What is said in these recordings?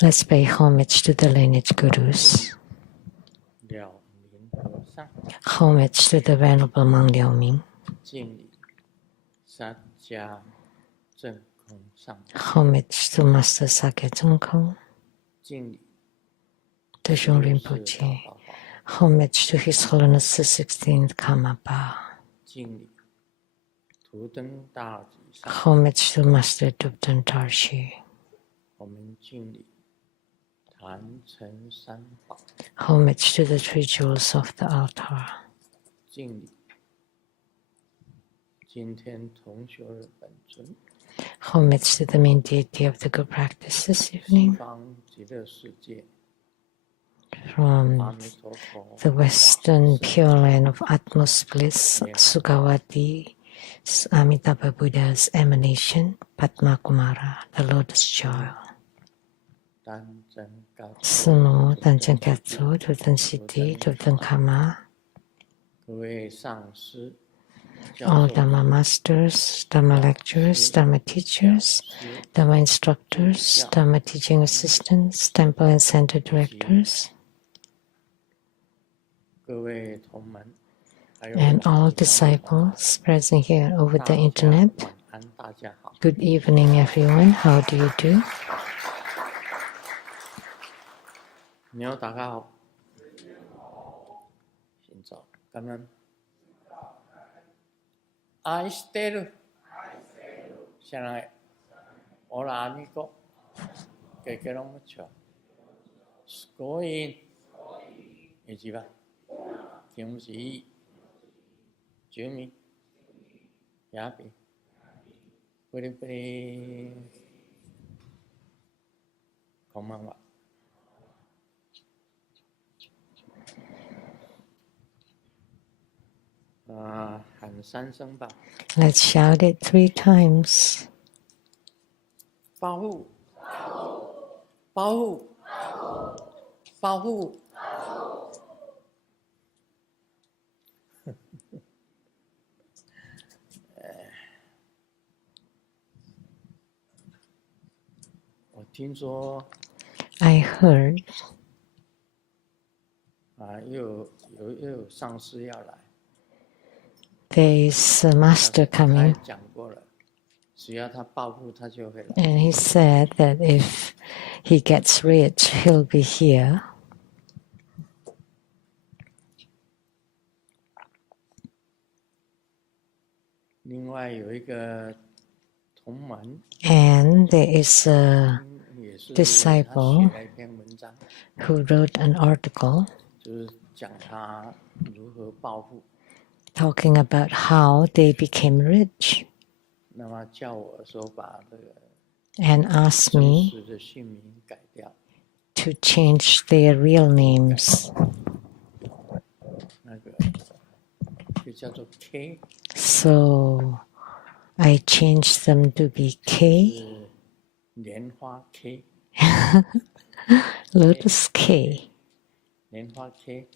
Let's pay homage to the lineage gurus. Homage to the Venerable Monk Liao Ming. Homage to Master Sakya Zhongkong. To Zhong Rinpoche. Homage to His Holiness the 16th Karmapa. Homage to Master Dubdan Tarshi. Homage to the three jewels of the altar. Homage to the main deity of the good practice this evening. From the western pure land of utmost bliss, Sugawati, Amitabha Buddha's emanation, Padma Kumara, the lotus child. Suno, Tanchen Katsu, Tutan Siddhi, Tutan Kama, all Dhamma masters, Dhamma lecturers, Dhamma teachers, Dhamma instructors, Dhamma teaching assistants, temple and center directors, and all disciples present here over the internet. Good evening, everyone. How do you do? 你好，大家好。先做，感恩。愛してる。知らない。オラアミコ。ケケロムチョ。すごい。一番。気持ちいい。住民。やび。プリプリ。こんばんは。Let's shout it 3 times. 保护，保护，保护。我听说 I heard 又有上师要来。There is a master coming. 讲过了，只要他报复，他就会来。And he said that if he gets rich, he'll be here. 另外有一个同门 And there is a disciple who wrote an article 就是讲他如何报复。talking about how they became rich. 那么叫我说把这个 And asked me 真实的姓名改掉。to change their real names. 那个就叫做 K。 So I changed them to be K. 莲花 K。 Lotus K. 莲花 K。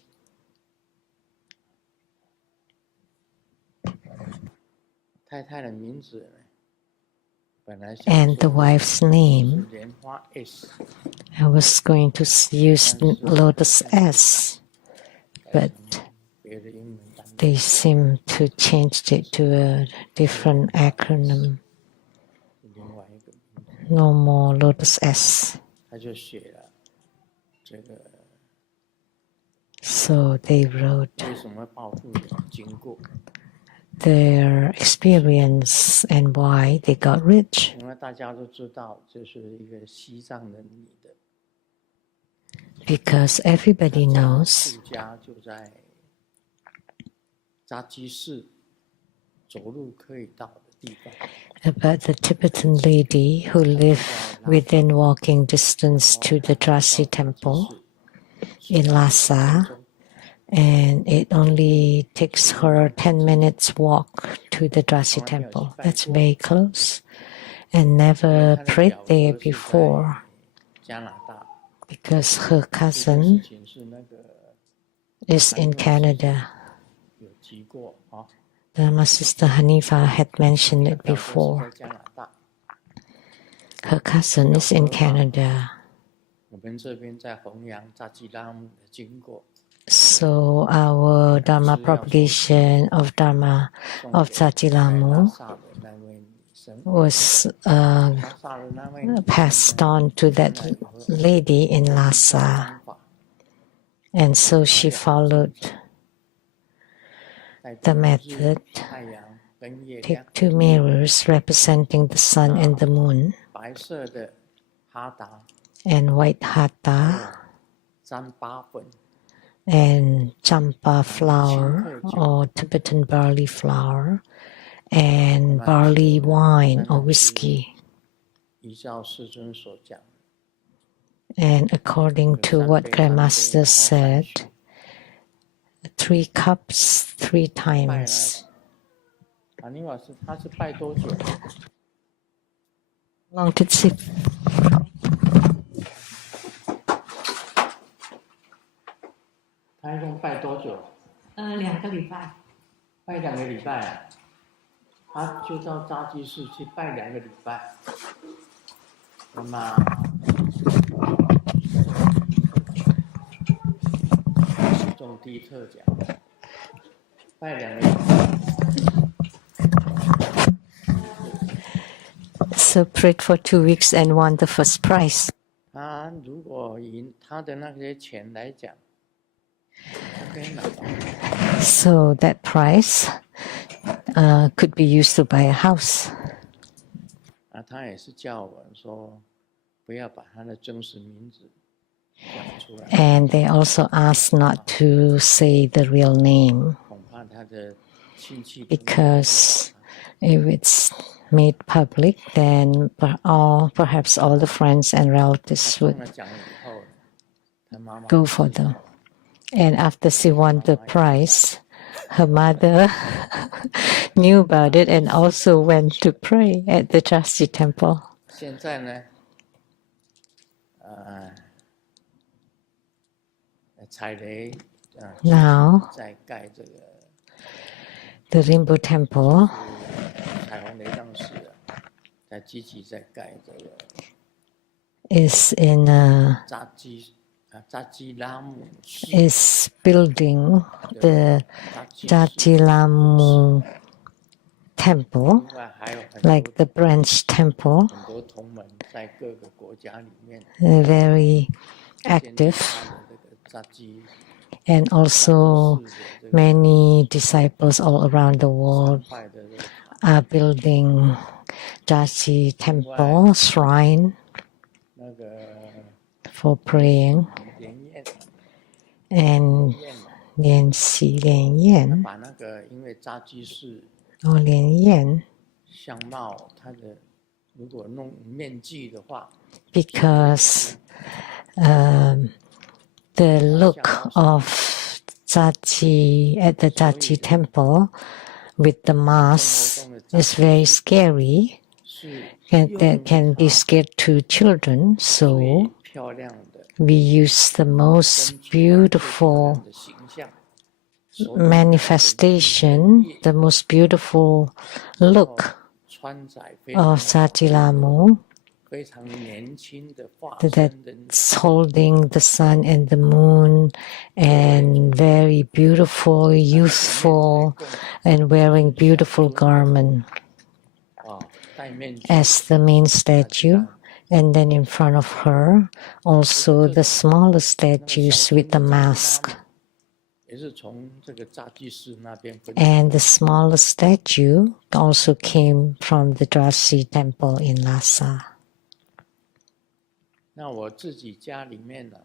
太太的名字本来 And the wife's name, 莲花 S。 I was going to use Lotus S, but they seem to change it to a different acronym. No more Lotus S. 他就写了这个 So they wrote 为什么报复的经过。 their experience and why they got rich. 因为大家都知道这是一个西藏的女的。 Because everybody knows 住家就在扎基市，走路可以到的地方。 about the Tibetan lady who lived within walking distance to the Drasi temple in Lhasa, and it only takes her 10 minutes walk to the Drasi temple. That's very close, and never prayed there before because her cousin is in Canada. My sister Hanifa had mentioned it before. Her cousin is in Canada. 我们这边在弘扬扎基拉姆的经过。 So our Dharma propagation of Dharma of Sachilamu was passed on to that lady in Lhasa. And so she followed the method. Take two mirrors representing the sun and the moon, and white hatha, and champa flower or Tibetan barley flower, and barley wine or whiskey. And according to what Grandmaster said, 3 cups 3 times. Long to sit. 他一共拜多久？2个礼拜。拜2个礼拜啊！他就到扎基寺去拜2个礼拜。那么，种地特奖，拜2个礼拜。So prayed for 2 weeks and won the first prize. 他如果以他的那些钱来讲。So that price could be used to buy a house. 他也是叫我说，不要把他的真实名字讲出来。And they also asked not to say the real name, 恐怕他的亲戚 because if it's made public, then perhaps all the friends and relatives would go for them. And after she won the prize, her mother knew about it and also went to pray at the Trasti temple. 现在呢，踩雷Now, 在盖这个 the Rimbo temple 彩虹雷藏寺在积极在盖这个 is in is building the Jajilamu temple, like the branch temple, 很多同门在各个国家里面 very active, 扎基 and also many disciples all around the world are building Jaji temple, shrine 那个 for praying, 莲宴 and 莲喜莲宴把那个因为扎基寺 or 莲宴相貌，它的如果弄面具的话， because the look of Jaji at the Jaji temple with the mask is very scary, and that can be scared to children. So 漂亮的 we use the most beautiful 形象， manifestation, the most beautiful look 穿载非 of Sajilamu 非常年轻的化身 that's holding the sun and the moon, and very beautiful, youthful, and wearing beautiful garment 戴面具 as the main statue. And then in front of her, also the smaller statues with the mask. 也是从这个扎基寺那边分。 And the smaller statue also came from the Drasi temple in Lhasa. 那我自己家里面呢，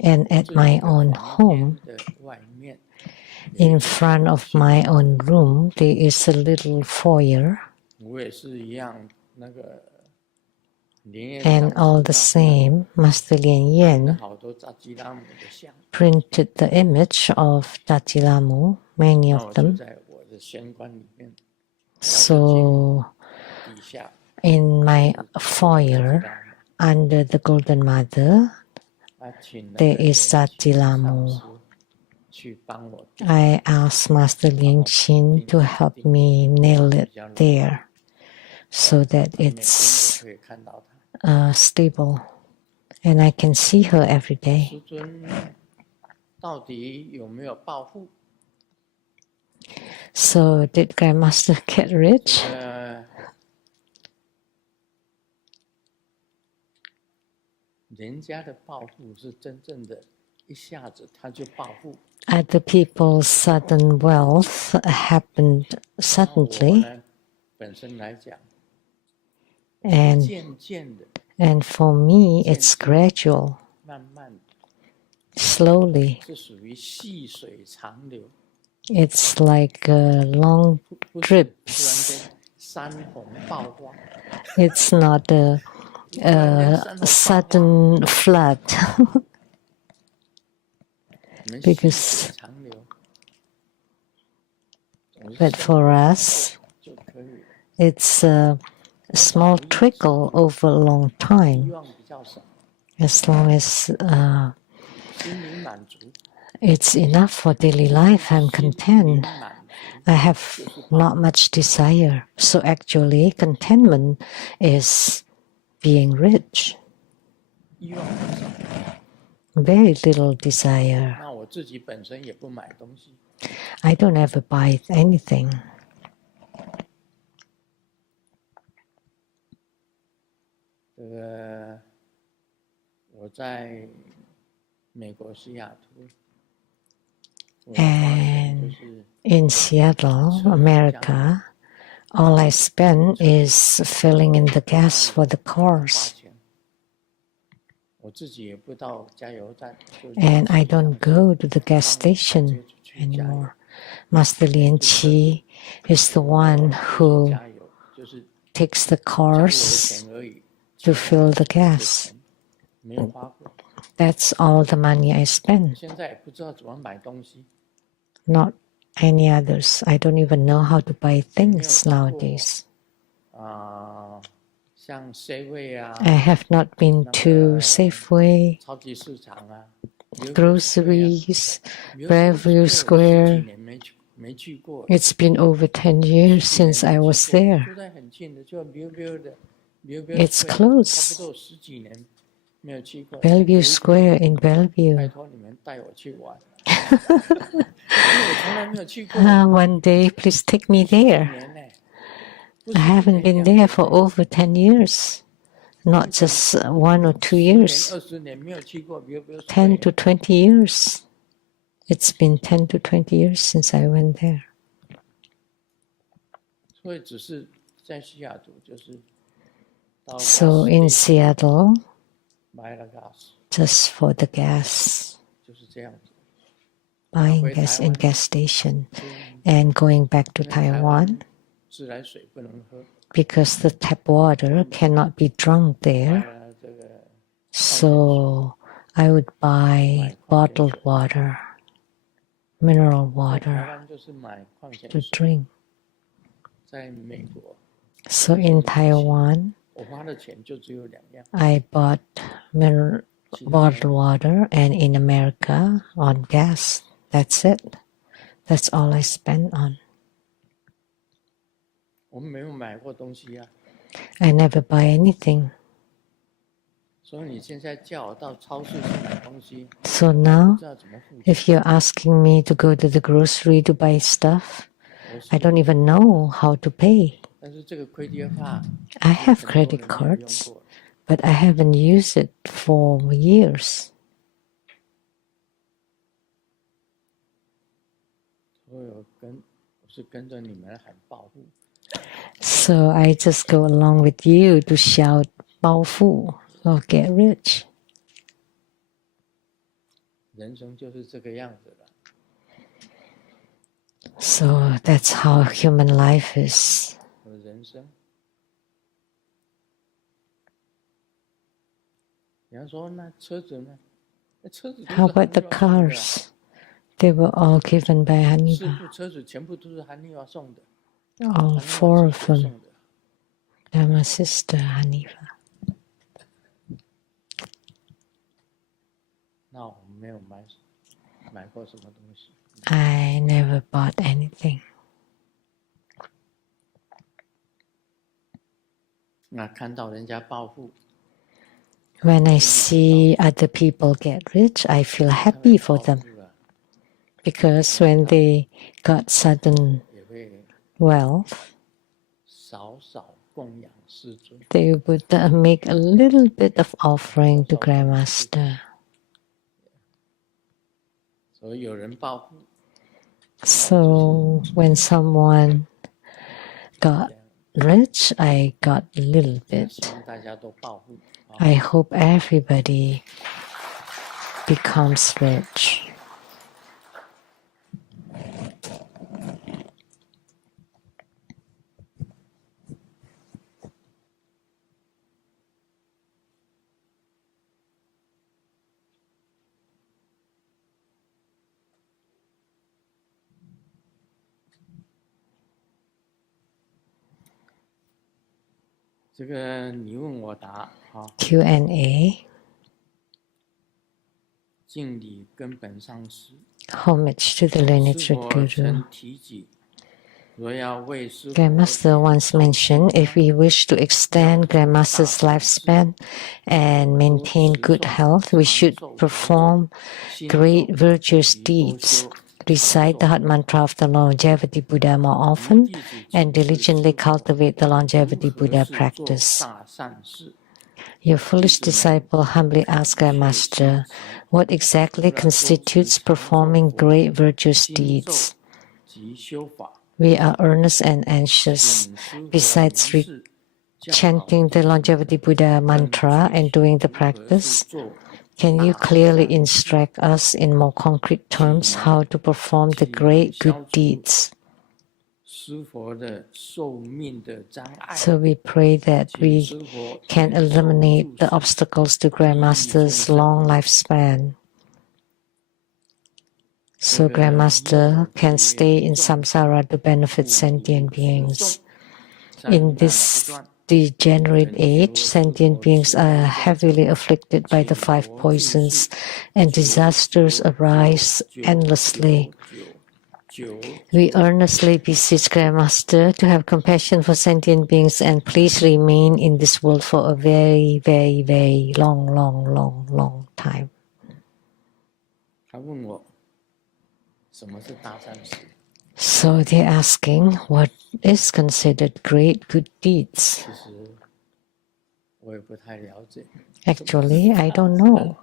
And at my own home, 的外面 in front of my own room, there is a little foyer. 我也是一样，那个 And all the same, Master Lien Yen 好多扎基拉姆的像， printed the image of Dajilamu, many 那 of 我就 them. 在我的玄关里面 So 底下 in my foyer, under the Golden Mother, 请 there is Dajilamu. 去帮我 I asked Master Lien Chin to help me nail it there so that it's 可以看到它。 stable and I can see her every 师 day. 尊到底有没有暴富？ So did Grandmaster get 这 rich? 个人家的暴富是真正的，一下子他就暴富。 Other people's sudden wealth happened 那我 suddenly, 呢，本身来讲， and 渐渐的、 for me it's gradual, 慢慢的， slowly. 是属于细水长流， It's like long 不是突然 drips. 间山洪爆发， It's not a 突然间山洪爆发， sudden flood. 我们细水长流， But for us, 就可以， it's a small trickle over a long 希 time, 望比较少， as long as 心灵满足， it's enough for daily life. I'm 心灵 content. 满足， I have not much desire. So actually, contentment is being rich. 欲望很少。 Very little desire. 那我自己本身也不买东西， I don't ever buy anything. 这个我在美国西雅图，我的花钱就 And 是 in Seattle, America, all I spend is filling in the gas for the 花 cars. 钱。我自己也不到加油站，就 And I 自己 don't go to the gas 直接 station 去加油， anymore. Master Lian Qi is the one 自己 who 加油，就是 takes the 加油 cars 钱而已， to 其他 fill the 的 gas. 钱没有花过。 That's all the money I spend, 现在也不知道怎么买东西， not any others. I don't even know how to buy things nowadays. 像 Safeway 啊， I have not been to Safeway, 超级市场啊， groceries, Bellevue Bellevue 十几 Square. 年没去过， It's been over 10 years since I was 就 there. 在很近的，就 Bellevue 的 Bellevue It's Square， close. 差不多10几年没有去过。 Bellevue Square in 拜 Bellevue. 托你们带我去玩，因为我从来没有去过。 One day, please take me 10几 there. 年呢， I haven't been there for over 10 years, not just 1 or 2 years, 20年没有去过 Bellevue10 Square， to 20 years. It's been 10 to 20 years since I went there. 所以只是在西雅图，就是到 So in Seattle, 买了 gas， just for the gas, 就是这样子。 buying gas in gas station, and going back to 因为台湾 Taiwan 自来水不能喝， because the tap water cannot be drunk 买 there. 了这个 So I would buy bottled water, mineral 台 water 湾就是买矿泉 to 水。 drink. 在美国， So in Taiwan, 我花的钱就只有2样， I bought mineral bottled water, and in America on gas. That's it. That's all I spend on. 我们没有买过东西啊。 I never buy anything. 所以你现在叫我到超市去买东西， So 不 now, 知道怎么付钱。 if you're asking me to go to the grocery to buy stuff, I don't even know how to pay. 但是这个 credit card， I have 很多 credit 人没有用 cards, 过。 but I haven't used it for years. 所以我是跟着你们喊暴富。 So I just go along with you to shout 暴富 or get rich. 人生就是这个样子的。 So that's how human life is. 我的人生，你要说那车子呢？那车子都是 How about the 韩律娃送的 cars? They were all given by 师 Hanifa. 傅车子全部都是韩律娃送的， All 韩律 4娃 of 自己 them. 送的。 They're my sister Hanifa. 那我没有买过什么东西。 I never bought anything. 那看到人家暴富， When I see other people get rich, I feel happy for them. Because when they got sudden wealth, they would make a little bit of offering to Grandmaster. So when someone got rich, I got a little bit. I hope everybody becomes rich. Q&A. Homage to the lineage of Guru. Grandmaster once mentioned, if we wish to extend Grandmaster's lifespan and maintain good health, we should perform great virtuous deeds, recite the heart mantra of the longevity Buddha more often, and diligently cultivate the longevity Buddha practice. Your foolish disciple humbly asked Grandmaster, what exactly constitutes performing great virtuous deeds? We are earnest and anxious. Besides chanting the longevity Buddha mantra and doing the practice, can you clearly instruct us in more concrete terms how to perform the great good deeds? So we pray that we can eliminate the obstacles to Grandmaster's long lifespan, so Grandmaster can stay in samsara to benefit sentient beings. In this degenerate age, sentient beings are heavily afflicted by the 5 poisons, and disasters arise endlessly. We earnestly beseech Grandmaster to have compassion for sentient beings and please remain in this world for a very, very, very long time. So they're asking what is considered great good deeds. Actually, I don't know.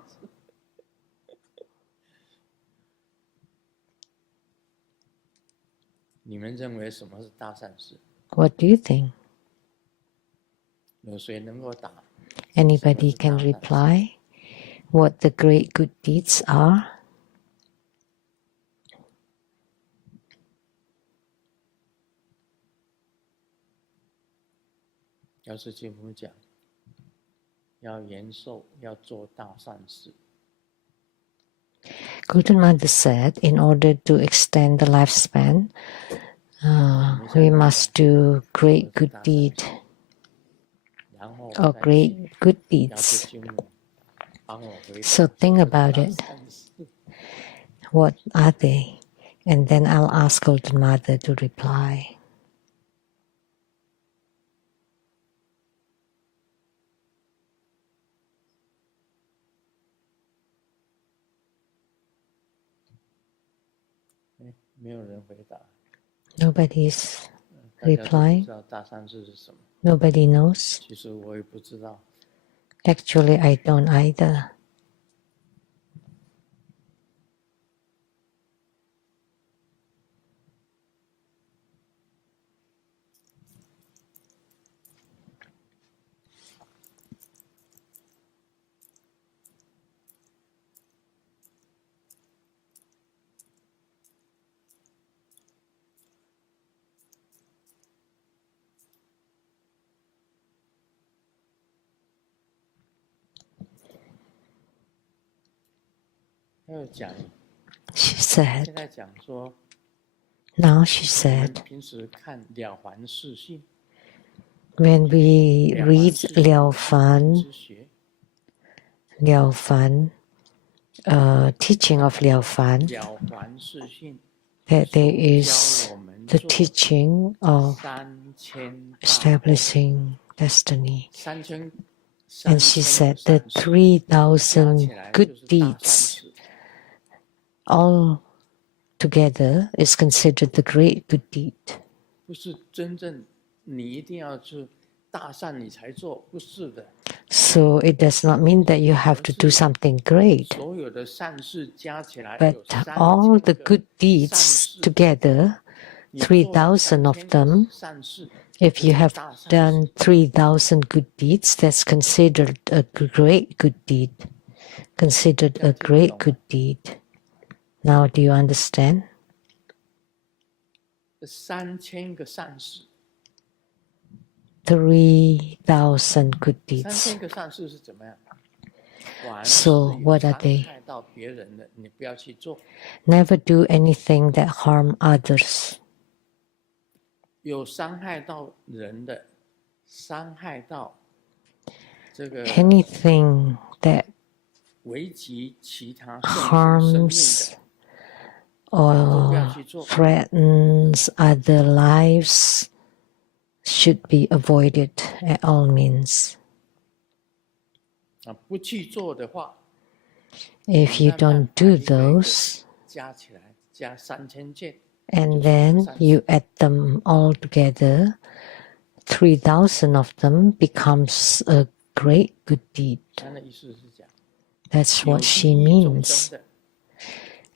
What do you think? Anybody can reply what the great good deeds are? Guten Mother said, in order to extend the lifespan, we must do great good deed or great good deeds. So think about it. What are they? And then I'll ask Golden Mother to reply. Nobody's replying. Nobody knows. Actually, I don't either. She said, now she said, when we read Liao Fan, teaching of Liao Fan, that there is the teaching of establishing destiny. And she said the 3,000 good deeds all together is considered the great good deed. 不是真正你一定要去大善你才做，不是的。 So it does not mean that you have to do something great, 所有的善事加起来 but 有 all the 3000 good 个 deeds together, 你做了 3,000 of 3000 个 them, 善事 if you have 大善事 done 3,000 good deeds, that's considered a great good deed. Considered a great good deed. Now, do you understand? 这3000个善事， 3,000 good deeds. 3000个善事是怎么样？凡 So 是有 what are 伤 they? 害到别人的，你不要去做。 Never do anything that harm others. 有伤害到人的，伤害到这个 Anything that 危及其他众生生 harms 命的， or threatens other lives should be avoided at all means. 啊，不去做的话， If you don't do those, 加起来加3000件， and then you add them all together, 3,000 of them becomes a great good deed. 他的意思是讲， That's 有 what she 利益众 means. 生的，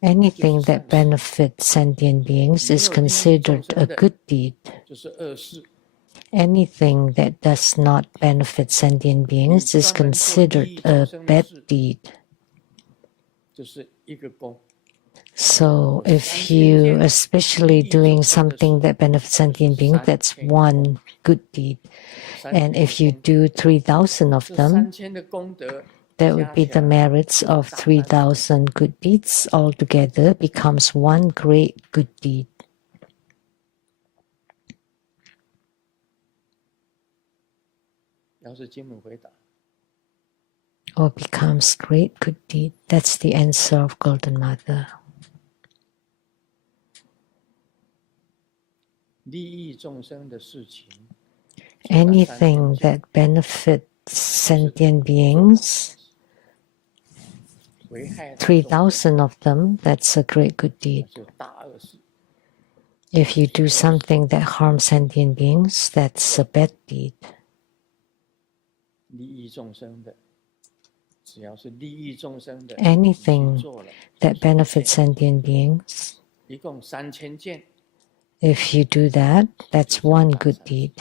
Anything that benefits sentient beings is considered a good deed. 就是恶事。 Anything that does not benefit sentient beings is considered a bad deed. 就是一个功。 So if you especially doing something that benefits sentient beings, that's one good deed. And if you do 3,000 of 这 them, 3000的功德 that would be the merits of 3,000 good deeds altogether becomes one great good deed. 要是经文回答， Or becomes great good deed. That's the answer of Golden Mother. 利益众生的事情， Anything that benefits sentient beings, 危害到众生 3,000 of them, that's a great good deed. 就大恶事。 If you do something that harms sentient beings, that's a bad deed. 利益众生的，只要是利益众生的， Anything 你去做了， that benefits sentient beings, 一共3000件， if you do that, that's one good deed.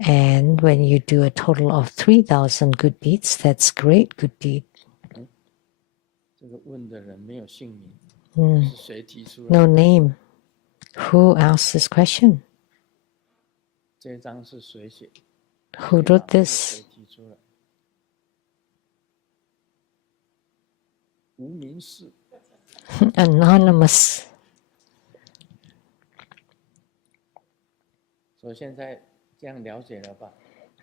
And when you do a total of 3,000 good deeds, that's great good deed. 这个问的人没有姓名， Mm. 是谁提出来？ No name. Who asked this question? 这一章是谁写？ Who wrote this? 谁提出来？无名氏。 Anonymous. 所以现在这样了解了吧？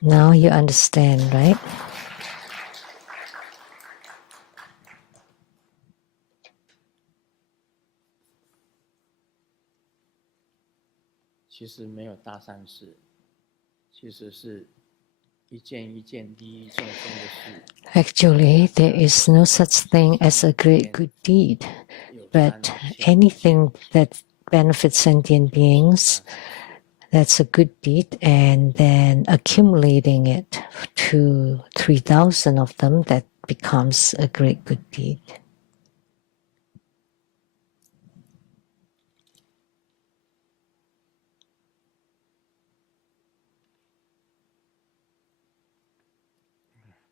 Now you understand, right? 其实没有大善事，其实是一件一件利益众生的事。 Actually, there is no such thing as a great good deed, but anything that benefits sentient beings, that's a good deed, and then accumulating it to 3,000 of them, that becomes a great good deed.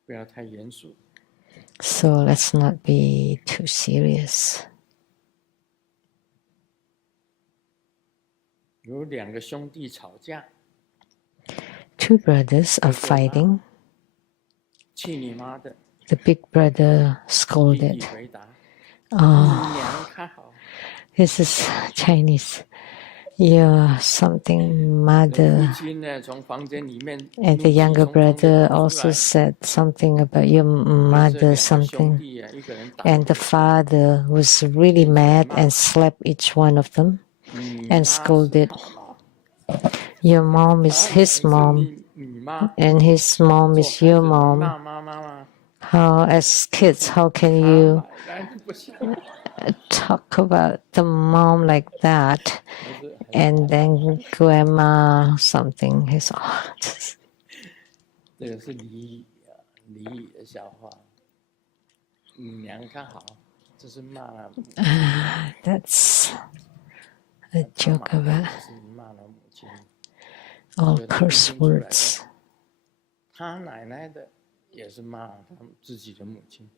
不要太严肃。 So let's not be too serious. 有两个兄弟吵架， Two brothers are fighting. 去你妈的！ The big brother 弟 scolded. 弟回答： Oh, 你娘看好。 this is Chinese. You're something mother. 父亲呢，从房间里面， And the younger 怒气冲冲地 brother 跑出 also 来 said something about your 这 mother 两个 something. 兄弟啊，一个人打 And the father was really mad and slapped each one of them 你 and 妈是 scolded. 好妈 Your mom is his 她 mom. 也是 and his mom is your mom. How, as kids, how can you talk about the mom like that? And then grandma something is just 这个是俚语的笑话。娘看好，这是骂了母亲。that's a joke about 是骂了母亲。 all curse words. 他奶奶的也是骂他自己的母亲。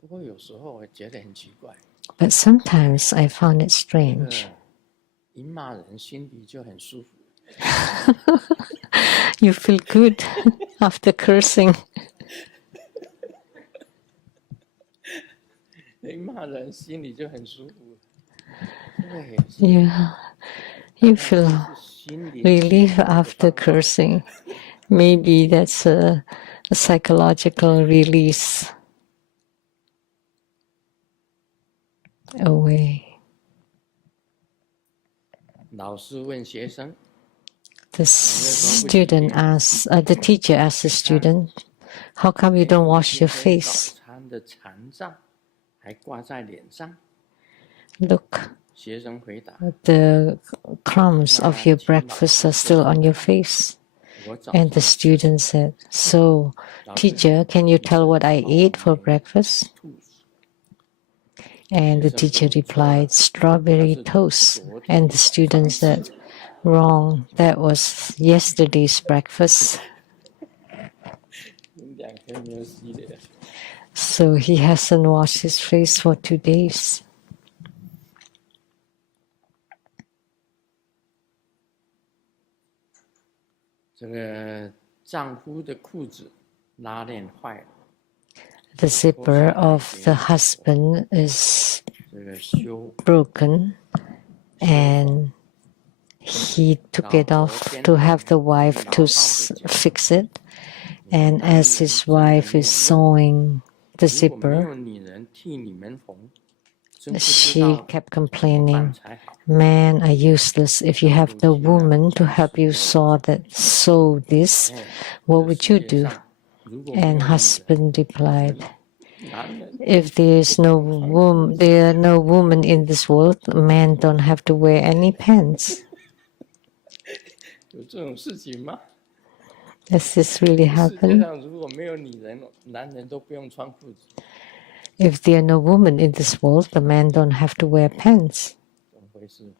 不过有时候我觉得很奇怪。 But sometimes I found it strange. 一骂人心里就很舒服。You feel good after cursing. 一骂人心里就很舒服。 Yeah, you feel relief after cursing. Maybe that's a psychological release away. 老师问学生。 The student asks, the teacher asks the student, "How come you don't wash your face?" 早餐的残渣还挂在脸上。 Look, 学生回答 the crumbs of your breakfast are still on your face. And the student said, "So, teacher, can you tell what I ate for breakfast?" And the teacher replied, "Strawberry toast." And the student said, "Wrong, that was yesterday's breakfast." So he hasn't washed his face for 2 days. 这个丈夫的裤子拉链坏了。 The zipper of the husband is broken, and he took it off to have the wife to fix it. And as his wife is sewing the zipper, she kept complaining, "Men are useless. If you have no woman to help you sew this, what would you do?" And husband replied, "If there are no woman in this world, men don't have to wear any pants." 有这种事情吗？ Does this really 世界 happen? 上如果没有女人，男人都不用穿裤子。 If there are no women in this world, the men don't have to wear pants. 怎么回事？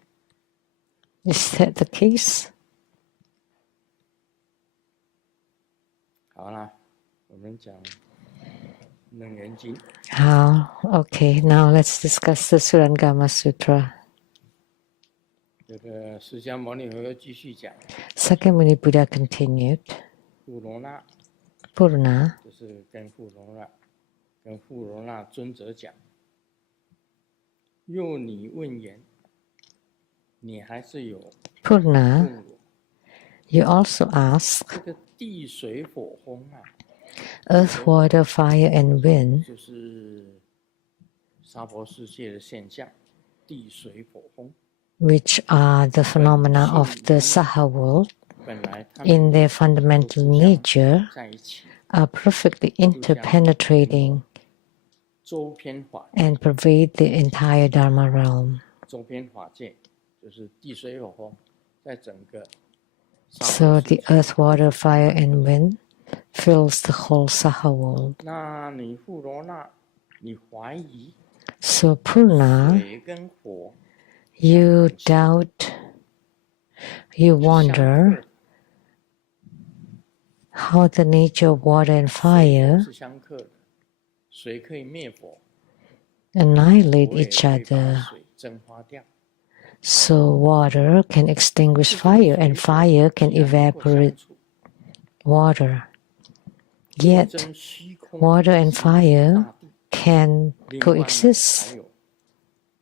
Is that the case? 好啦，我们讲《楞严经》。 Okay, now let's discuss the Surangama Sutra. 这个释迦牟尼佛又继续讲。 Sakyamuni Buddha continued. 富罗那， Purna, 就是跟富罗那尊者讲。若你问言，你还是有 Purna, 问我。 you also ask, 这个地水火风啊， earth, water, fire, and wind, 就是娑婆世界的现象，地水火风。 which are the phenomena of the Saha world, 本来它 in their fundamental nature, 在一起， are perfectly interpenetrating 周边法 and pervade the entire Dharma realm. 周边法界就是地水火风，在整个 So the earth, water, fire, and wind fills the whole Saha world. 那你富罗那，你怀疑 So Purna, 水跟火 you doubt, you wonder 相克 how the nature of water and 水 fire 是相克的，水可以灭火， annihilate 火也 each 可以把 other. 水蒸发掉。 So water can extinguish fire and fire can 相互 evaporate 相处 water. 斗 Yet 争虚空 water and 是 fire 大地 can 另外呢 coexist. 还有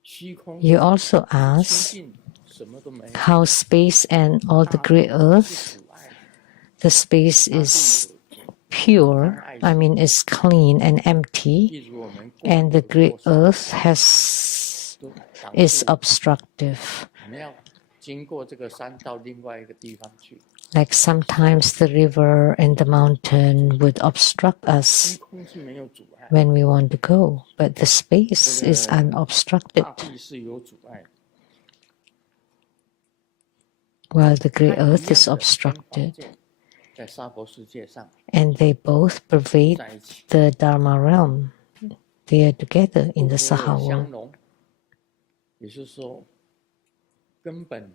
虚空 You also 清 ask 净什么都没有， how space and all the 大 great 地 earth, 是阻碍的， the space 大地 is 有 pure, I mean is clean and empty, 例如我们过 and the 路的 great 过山 earth has 都挡 is 住 obstructive. 我们要经过这个山到另外一个地方去， Like sometimes the river and the mountain would obstruct 虚 us 空是没有阻碍， when we want to go, but the space 这 is 个 unobstructed, 大地是有阻碍的。 while the 它 great 一 earth 样 is 的跟 obstructed, 宝剑在娑婆世界上 and they both pervade 在一起， the Dharma realm. They are together 不 in the 可 Saha 相 world, 容，也就是说，根本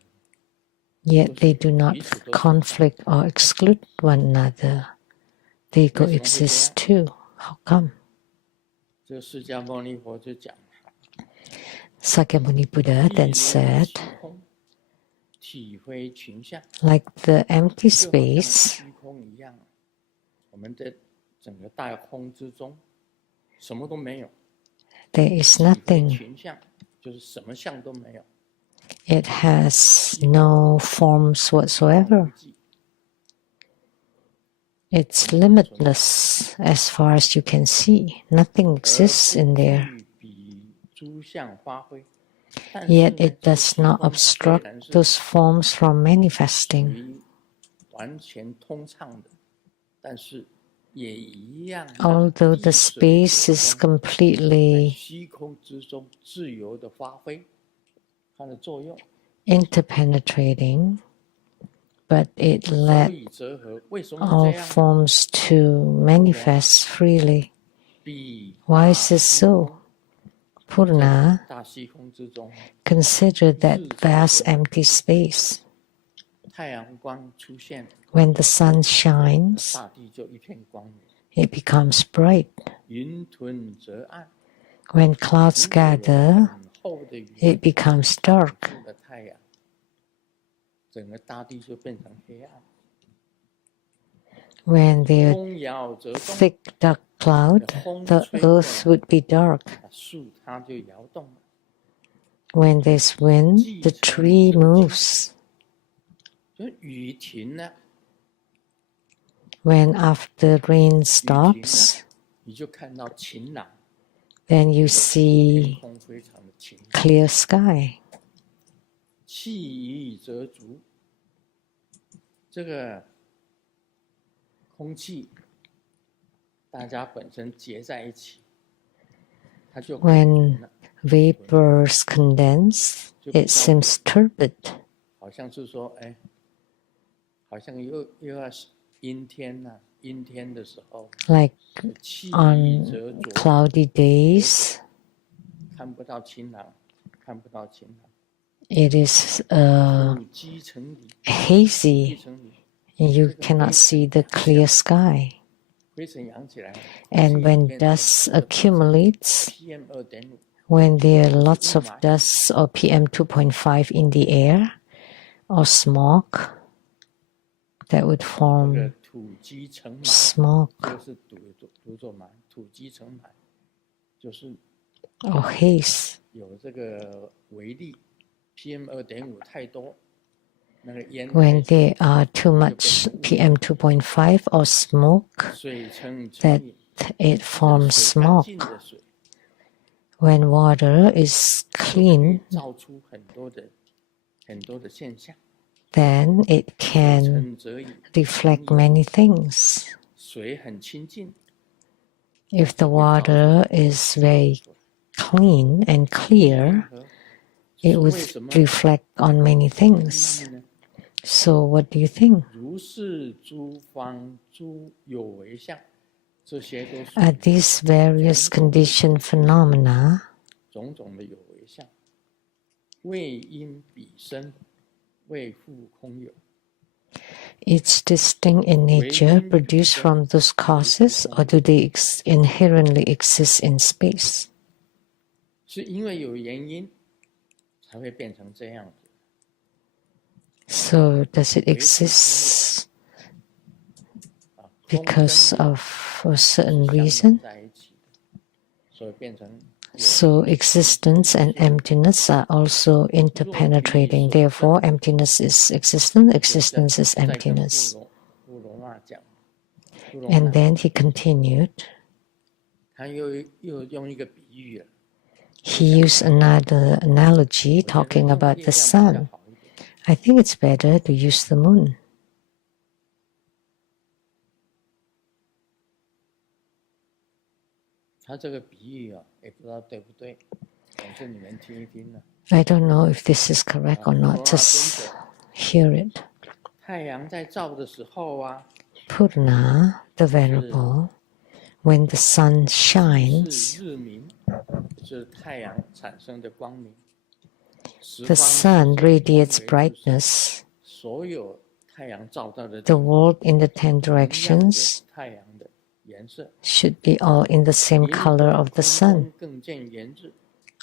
yet they do not conflict or exclude one another. They coexist too. How come? 这个释迦牟尼佛就讲， Sakyamuni Buddha 譬 then 如 said, 虚空，体非群相， like the empty 就好像 space, 虚空一样，我们在整个大空之中，什么都没有， there is 体非 nothing. 群相，就是什么相都没有， It has no forms 无 whatsoever. 际， It's limitless as far as you can see. Nothing 而 exists 不 in there. 具彼诸相发挥。但是 Yet 呢， it 这个 does 虚 not 空虽 obstruct 然是 those forms from 属 manifesting. 于完全通畅的，但是也一样的 Although the 依随 space 其 is 中，在 completely 虚空之中自由的发挥它的作用， interpenetrating, but it 所 let 以则合。为什么 all 是这样呢？ forms to manifest freely. 彼 Why 大 is this 虚 so? 空， Purna 在大虚空之中， consider that 日 vast 则合， empty space. 太阳光出现， When the sun shines, 大地就一片光明。 it becomes bright. 云吞则暗， When clouds 如果有 gather, 很厚的云 it becomes 挡 dark. 住了太阳，整个大地就变成黑暗。 When there 风摇则动， thick dark cloud, the earth would be dark. 树它就摇动了。 When there's wind, the tree moves. 就雨停了， When after rain 雨停 stops, 了，你就看到晴朗， then you 天 see 空非常的晴朗。 clear sky. 气雨则足，这个空气大家本身结在一起，它就 When 了， vapors condense, it seems turbid, 好像是说，哎，好像又要阴天了、阴天的时候， like 气雨 on 则浊， cloudy days. 看不到晴朗，看不到晴朗。 It is 土积成泥， hazy, 积成泥， and you cannot see the clear sky. 灰尘扬起来， And when 变成 dust accumulates, PM 2.5， when there are lots of dust or PM 2.5 in the air or smoke, that would 这个 form 土积成霾， smoke 这个是读作霾，土积成霾，就是 or haze. 有这个微粒 PM 2.5太多，那个烟 When 开始 there are too much PM 2.5 or smoke, 水成 that 成液， it forms 水干净 smoke. 的水 When water is 可以 clean, 造出很多的现象， then it 水 can 成则液， reflect many things. 水很清净， If the water is very clean and clear, it 为 would 什么 reflect on many 意 things. 义呢？ So what do you think? 如是诸方诸有为相，这些都是 Are these various conditioned phenomena 种种的有为相，为因彼生，为复空有。 each distinct in nature produced from those causes, or do they inherently exist in space? 是因为有原因才会变成这样子。 So does it exist because of a certain 相 reason? 在一起的，所以变成 So existence and emptiness are also interpenetrating. Therefore, emptiness is existence, existence is 在跟 emptiness. 布罗纳讲， And then he continued. 他又用一个比喻了。 He used another analogy talking about the sun. I think it's better to use the moon. 他这个比喻啊，也不知道对不对，总之你们听一听呢。 I don't know if this is correct or not. Just hear it. 太阳在照的时候啊， Purna, the Venerable, when the sun 是 shines, 日明，是太阳产生的光明。 the sun radiates brightness. 所有太阳照到的 The world in the 10同样的 directions 太阳的颜色， should be all in the same color of the sun. 更见颜质。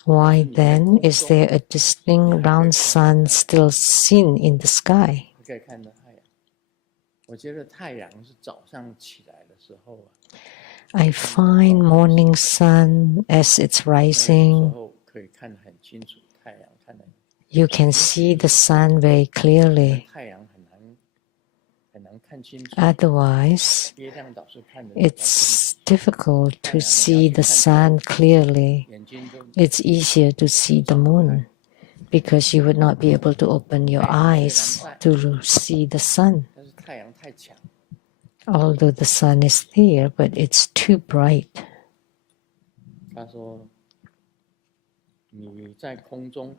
Why then is there a distinct round sun still seen in the sky? 可以看到太阳。我觉得太阳是早上起来的时候啊， I find morning sun as it's 那时 rising. 候可以看得很清楚，太阳看得 You can see the sun very clearly. 太阳很难看清楚。 Otherwise, 月亮倒是看得比较清楚， it's difficult to see the sun clearly. 眼睛都 It's easier to see the moon because you would not be able to open your eyes to see the sun. 但是太阳太强， Although the sun is there, but it's too bright. 他说你在空中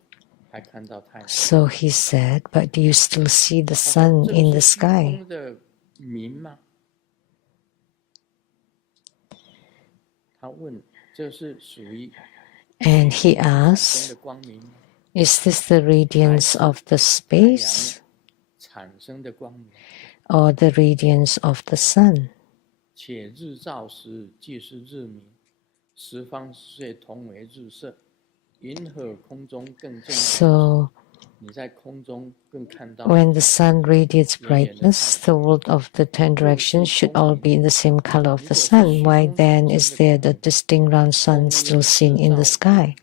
还看到太阳， So he said, but do you still see the sun 这 in the 是虚 sky? 空的明吗？他问，这是属于 And he 生 asked, 的光明吗？ is this the radiance of the 太 space 阳产生的光明， or the radiance of the sun? 且日照时即是日明，十方世界同为日色，银河空中更见。 So 你在空中更看到 when the sun radiates brightness, the world of the 10 directions should all be in the same color of the sun. Why then is there the distinct round sun still seen in the sky?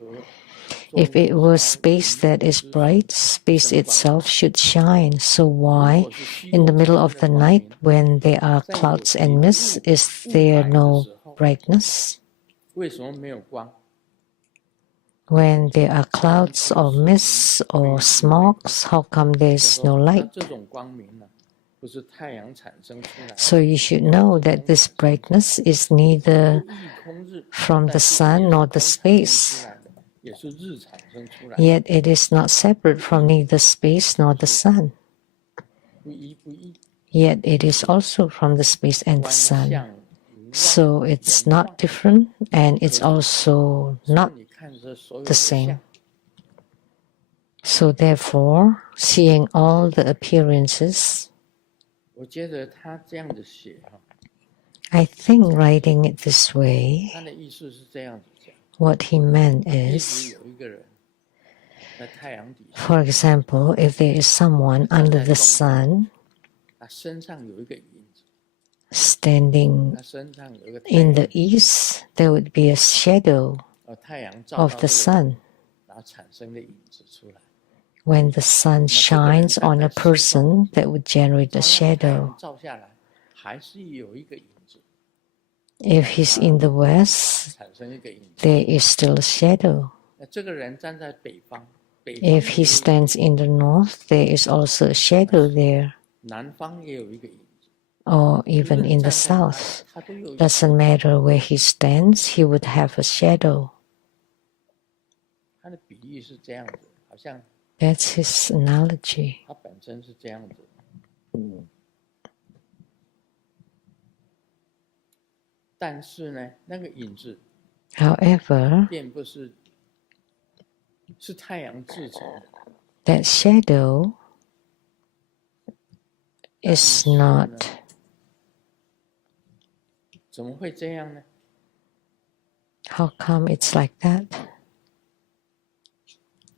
If it were space that is bright, space itself should shine. So why, in the middle of the night, when there are clouds and mists, is there no brightness? 为什么没有光？ When there are clouds or mists or smokes, how come there is no 那 light? 这种光明呢，不是太阳产生出来的， So you should know that this brightness is neither 不异空日， from the 但是 sun 也是 nor the 同产生 space. 出来的，也是日产生出来的， Yet it is not separate from neither space nor the sun. 不一不异， Yet it is also from the space and the 观 sun. 相无 So 妄 it's 言 not 妄 different and it's also 所以 not 你看着所有 the 的 same. 相， So therefore, seeing all the appearances, 我觉得他这样子写哈， I think writing it this way, 他的意思是这样子讲， what he meant 一 is, 直有一个人在太阳底下， for example, if there is someone under the sun 他身上有一个影子， standing 他身上有一个太 in 阳 the east, there would be a shadow 太阳照 of 到 the 这个人， sun. 然后产生的影子出来。 When the sun shines on a person, that would generate a 太阳 shadow. 照下来，还是有一个影子， If he's in the west, 产生一个影子。 there is still a shadow. 那这个人站在北方，北方 If he 也有 stands in the north, there is also a shadow there, 南方也有一个影子。 or 无 even 论 in the 站在哪里 south. 他都有一个。 Doesn't matter where he stands, he would have a shadow. 他的比喻是这样子，好像 That's his analogy. 他本身是这样子。但是呢，那个影子 However, 并不是是太阳制成的， that shadow 但 is 是呢 not. 怎么会这样呢？ How come it's like that?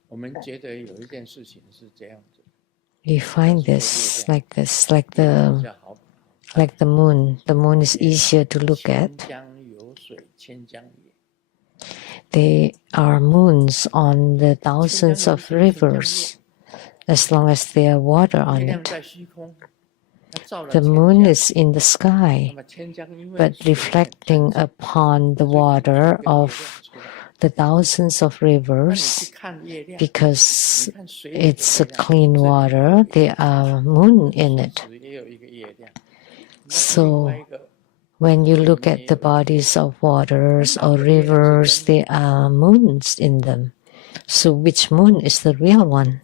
我们觉得有一件事情是这样子， We find this, like比 the 较好。 like the moon. The moon is easier to look 千 at. 江有水千江也， There are moons on the thousands of rivers, as long as there are water 月 on 亮 it. 在虚空， The moon is in the sky, 那么千江因为 but 水 reflecting upon the water of the thousands of 那你去 rivers, 看月亮， because 你看水里的 it's a 月亮， clean 这里 water, there are moon in it. 水也有一个月亮。那另 So 外一个 when you look at the bodies of waters or rivers, there are moons in them. So which moon is the real one?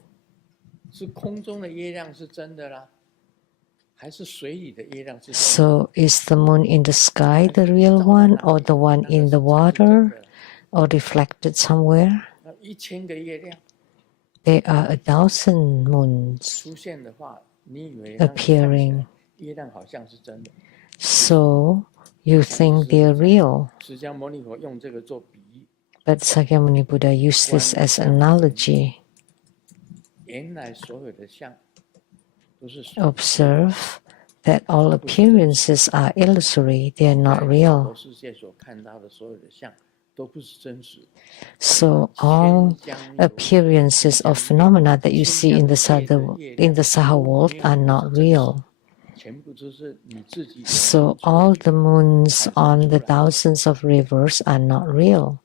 是空中的月亮是真的啦，还是水里的月亮是真的？ So is the moon in the sky the real one, or the one in the water, or reflected somewhere? 那1000个月亮 There are 1,000 moons 出现的话，你以为那个看起 appearing. 来月亮好像是真的？ So you think they're real, 释迦牟尼佛用这个做比喻， but Sakyamuni Buddha used this as analogy. 原来所有的相都是水。 Observe that all appearances are illusory, they are not 在 real. 佛世界所看到的所有的相都不是真实。 So all appearances of phenomena that you see in the Saha world are not real. 全部都是你自己 So all the moons on the thousands of rivers are not real.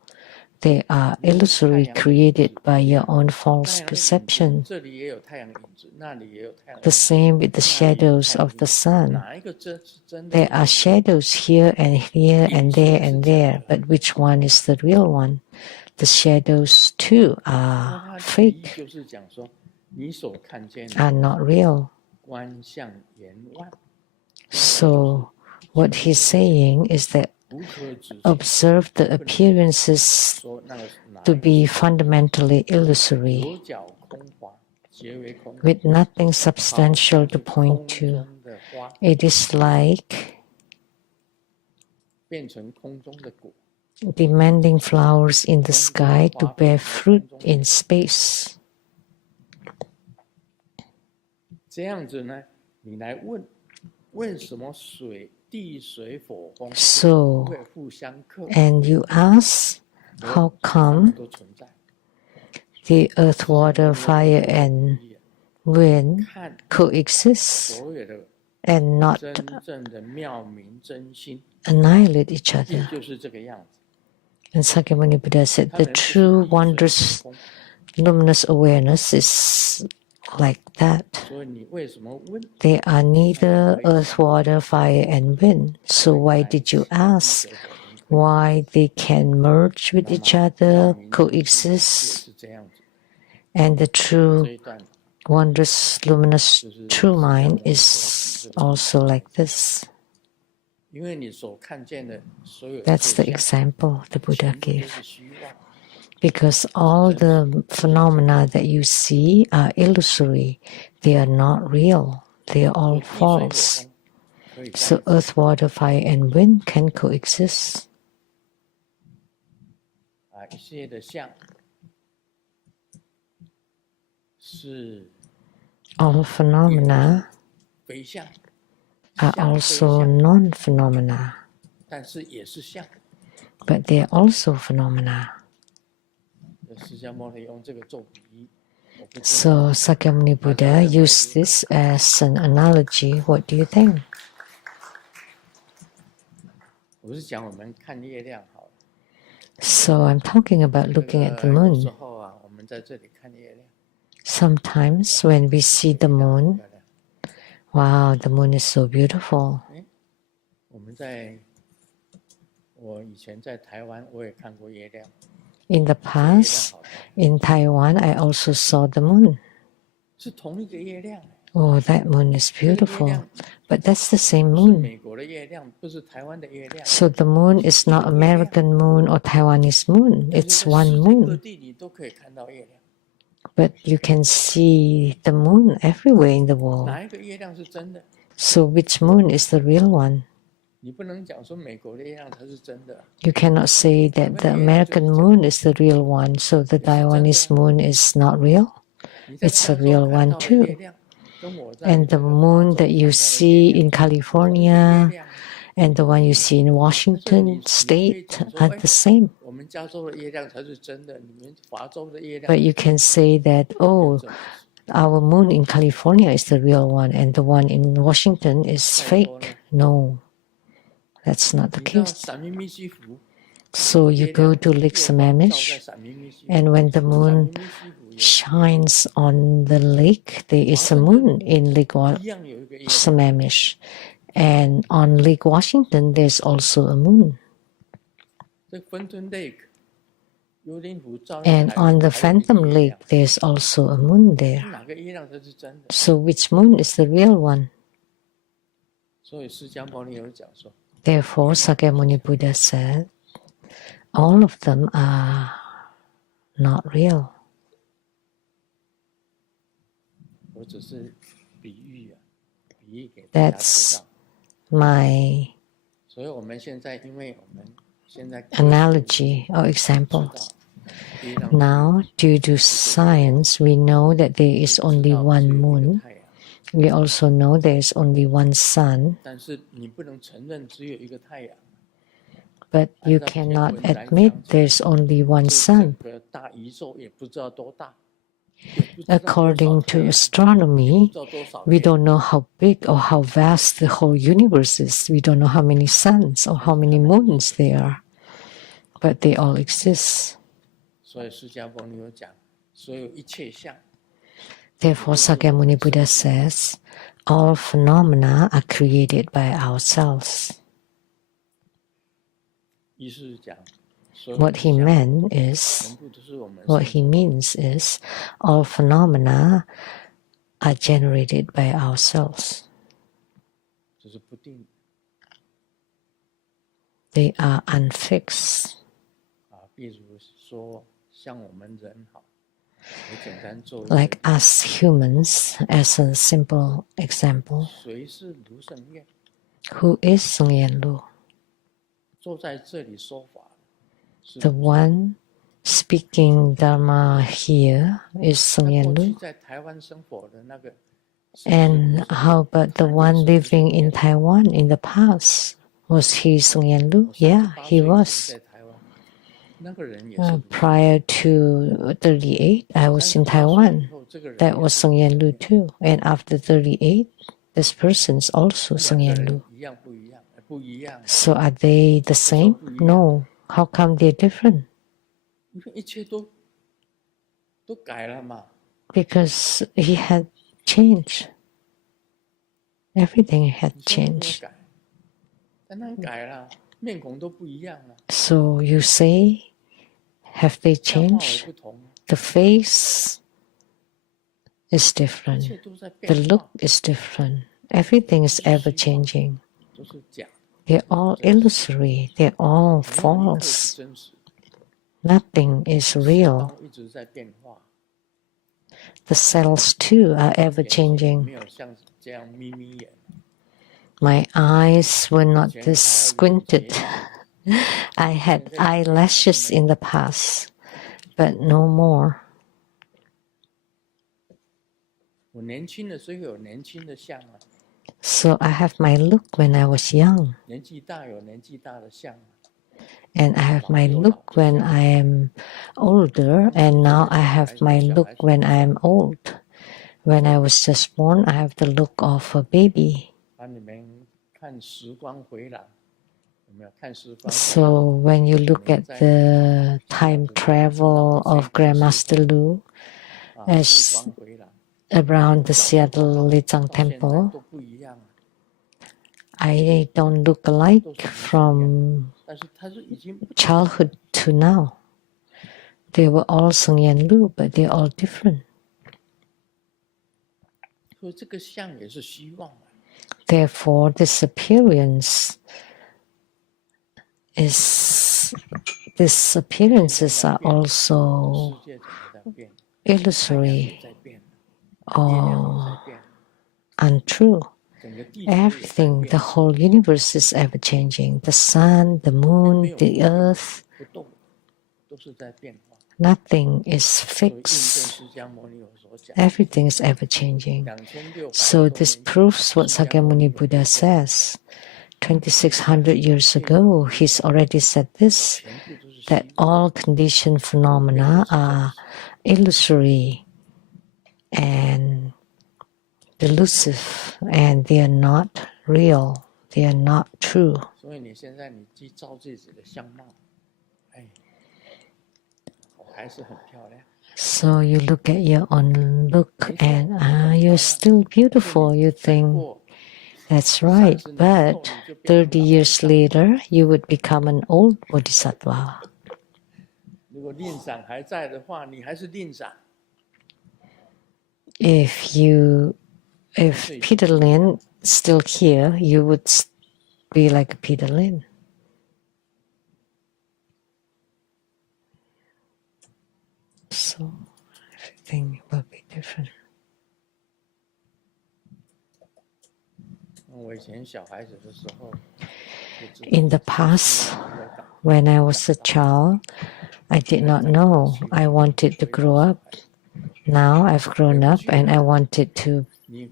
They are illusory, created by your own false perception. 这里也有太阳影子，那里也有太阳影 The 子。 same with the shadows of the sun. 哪一个真是真的？ There are shadows here and here and there and there, but which one is the real one? The shadows too 那 are 它的比喻 fake, 就是讲说，你所看见 are 的 not real. 观相言妄， So what he's saying is that 无可指示， observe the appearances 说那个哪 to 一个 be fundamentally 有 illusory, 角空华，皆为空。 with nothing substantial 好 to 像是 point 空 to. 中的花 It is like 变成空中的果， demanding flowers in the sky to bear fruit in space. 这样子呢，你来问，为什么地水火风 So, 不会互相克？ and you ask, how 它们 come 都存在。 the earth, water, fire, and wind 看 coexist 所有的 and not 真正的妙明真心， annihilate each 也 other? 就是这个样子。 And Sakyamuni Buddha said 他 the 们不是 true 地水 wondrous 火风 luminous awareness is like that. 所以你为什么问？ They are neither earth, water, fire, and wind. So why did you ask why they can merge with each other, 也 coexist? 是这样子。 And the 这 true 一段 wondrous, luminous, true mind is also like this. 因为你所看见的所有 That's the 现象 example the Buddha 全部都 gave. 是虚妄， Because all the phenomena that you see are illusory. They are not real. They are all 地水火 false. 风可以在 So earth, water, fire, and wind can coexist. 一切的相是 All phenomena 非相， are 相非 also 相， non-phenomena, 但是也是相。 but they are also phenomena. 释迦牟尼用这个做比喻，我不知道 So Sakyamuni Buddha used this as an analogy. What do you think? 我是讲我们看月亮好了。 So I'm talking about looking at the 有时 moon. 候啊，我们在这里看月亮， Sometimes when we see the 很 moon, 漂亮。 wow, the moon is so beautiful. 我以前在台湾，我也看过月亮。 In the 月亮 past, 好大， in Taiwan, I also saw the moon. 是同一个月亮。 Oh, that moon is 这个月 beautiful. 亮 But that's the same 是 moon. 美国的月亮，不是台湾的月亮。 So the moon is not American moon or Taiwanese moon. 但 It's 是在 one 世界各 moon. 地你都可以看到月亮。 But you can see the moon everywhere in the world. 哪一个月亮是真的？ So which moon is the real one? 你不能讲说美国的月亮才是真的。 You cannot say that the American moon is the real one, so the Taiwanese moon is not real. 你在 It's a 加州 real 看 one 到的 too. 月亮，跟我在 And the 这个 moon 华州 that you 看到的 see 月亮 in 同一个 California 月亮 and the one you see in 但是 Washington 你可以 state 讲说， are 哎， the same. 我们加州的月亮才是真的，你们华州的月亮 But you can say that, 变 oh, 成不是 our moon in California is the real one and the one in Washington is fake. No, that's not the 你到 case. 闪密密西湖， So you 月 go 亮 to 又 Lake 照在 Sammamish, 闪密密西湖， and when the 闪 moon 密密西湖有 shines on the lake, there is a moon in Lake 一样有一个月亮， Sammamish. And on Lake Washington, there's also a moon. 这芬顿 Lake 幽灵湖照 And 在 on the 还有一个 Phantom 月 Lake, 亮， there's also a moon there. 哪个月亮才是真的？ So which moon is the real one? 所以释迦牟尼有讲说， Therefore, Sakyamuni Buddha said, all of them are not real. 我只是比喻啊，比喻给大家知 That's 道。 my 所以我们现在，因为我们现在 analogy or 知 example. 道，月亮 Now, due to science, we know that there is only one 只有一个 moon. 太阳， We also know there is only one sun, 但是你不能承认只有一个太阳。 but you cannot admit there's only one 这 sun. 整个大宇宙也不知道多大，也不知道多少 According 太 to 阳， astronomy, 不知道多少 we 月 don't know how big or how vast the whole universe is. We don't know how many suns or how many moons there are, but they all exist. 所以释迦牟尼有讲，所有一切相， Therefore, Sakyamuni Buddha says, all phenomena are created by ourselves. 意思是讲，所有 What 的 he 相 meant is, 全部都是我们 what 身 he means is, all phenomena are generated by ourselves. 这是不定 They are unfixed. 啊。比如说，像我们人好，我简单做一个 Like us humans, as a simple example, 谁是卢胜彦？ who is Sung Yen Lu? 坐在这里说法是 The one speaking Dharma here is Sung 那 Yen 过去 Lu. 在台湾生活的那个， And how about the one living in Taiwan in the past? Was he Sung Yen Lu? 我 Yeah, 38 he 岁 was. 在台湾，那个人也是卢 Prior to 38, I was in 38岁以 Taiwan. 后，这个人 That 也 was 是 Sung Yen Lu too. And after 38, this person is also 两 Sung 个 Yen 人 Lu. 一样不一样？不一样， So are they the same? No. How come they're different? 因为一切都改了嘛。 Because he had changed. Everything had 你说没有 changed. 改，但他改了，面孔都不一样了， So you say, have they 相貌也 changed? 不同， The face is 一切 different. 都在 The 变 look 化， is different. Everything is ever changing. 都是假， They're all illusory. They're all 没有一刻是 false. 真实。 Nothing is real. 当一直在变化， The cells too are ever 眼睛 changing. 没有像这样眯眯眼， My eyes were not 以前 this 还有眼 squinted. 睫， I had eyelashes in the past, but no more. 我年轻的时候有年轻的相啊， So I have my look when I was young, 年纪大有年纪大的相啊， and I have my look when I am older, and now I have my look when I am old. When I was just born, I have the look of a baby. 把你们看时光回廊，有没有看时光回廊？ So when you look at the time travel of Grandmaster Lu 啊， as 时光回廊， around the Seattle Lechang 到现在 Temple, 都不一样啊。 I don't look alike from 但是他是已经 childhood to now. They were all Sung Yen Lu, but they're all different. 所以这个相也是希望啊。 Therefore, this appearance is these appearances are also 世界怎么在变？ illusory 太阳也在变，月亮 or 也在变， untrue. 整个地球也在 Everything, 变 the whole universe is ever changing. The sun, the moon, the earth, 不动，都是在变化。 nothing is 所以印证 fixed. 释迦牟尼有所讲， Everything is ever changing. 2600 So this proves what Sakyamuni Buddha says. 2600 years ago, he's already said this, 全部都是 that all conditioned phenomena are illusory and delusive, and they are not real. They are not true. 所以你现在你去照自己的相貌，哎，我还是很漂亮。 So you look at your own look and you're still beautiful. You think that's right, but 30 years later, you would become an old bodhisattva. 如果吝赏还在的话，你还是吝赏。 If Peter Lin still here, you would be like Peter Lin. So everything will be different. 我以前小孩子的时候， In the past, when I was a child, I did not know I wanted to grow up. Now I've grown up and I wanted to